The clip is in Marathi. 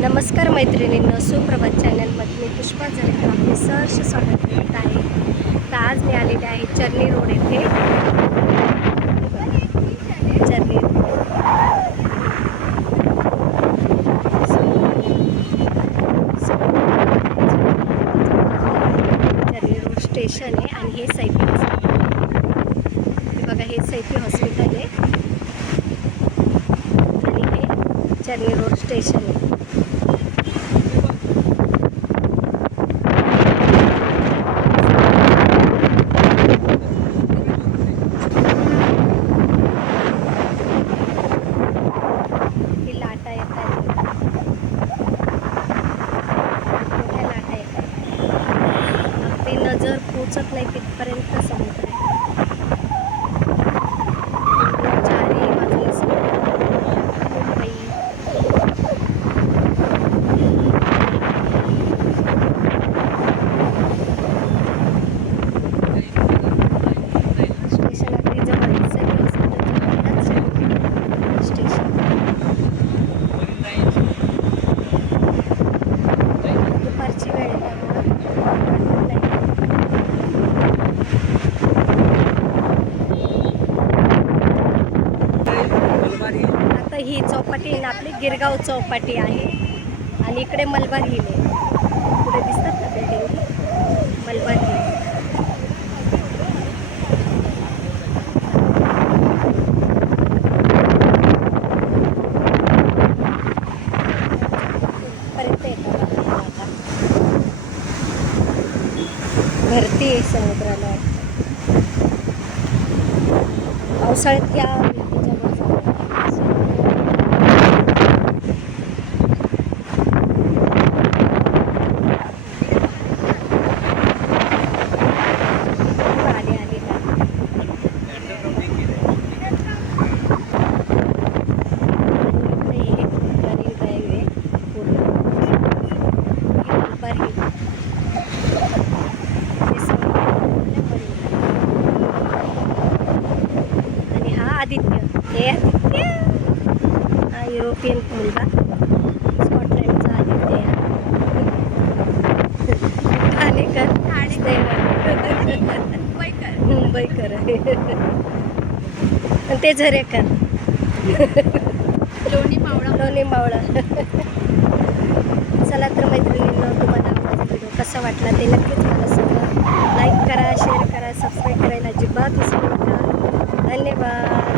नमस्कार मैत्रिणींनो, सुप्रभात चॅनलमध्ये मी पुष्पा जरेकर आपले सहर्ष स्वागत करत आहे. तर आज मी आलेले आहे चर्नी रोड येथे. चर्नी रोड स्टेशन आहे आणि हे सैफी हॉस्पिटल. बघा, हे सैफी हॉस्पिटल आहे आणि हे चर्नी रोड स्टेशन आहे. नजर पोचत नाही तिथपर्यंत समुद्र आहे. चारी बाजूला मुंबई. स्टेशन अगदी जवळ स्टेशन. दुपारची वेळ आहे आता ही चौपाटी ना आपली गिरगाव चौपाटी आहे आणि इकडे मलबार हिल आहे. पुढे दिसतात ना बिल्डिंग, मलबार हिल. पर्यंत येतात आता भरती आहे समुद्राला. पावसाळ्यात या आदित्य, हे आदित्य हा युरोपियन मुलगा, स्कॉटलँडचा आदित्य. ठाणेकर, मुंबईकर ते झरेकर, लोणी मावळा. चला तर मैत्रिणींनो, तुम्हाला माझा व्हिडिओ कसा वाटला ते नक्कीच मला सांगा. लाईक करा, शेअर करा, सबस्क्राईब करायला अजिबात विसरू नका. धन्यवाद.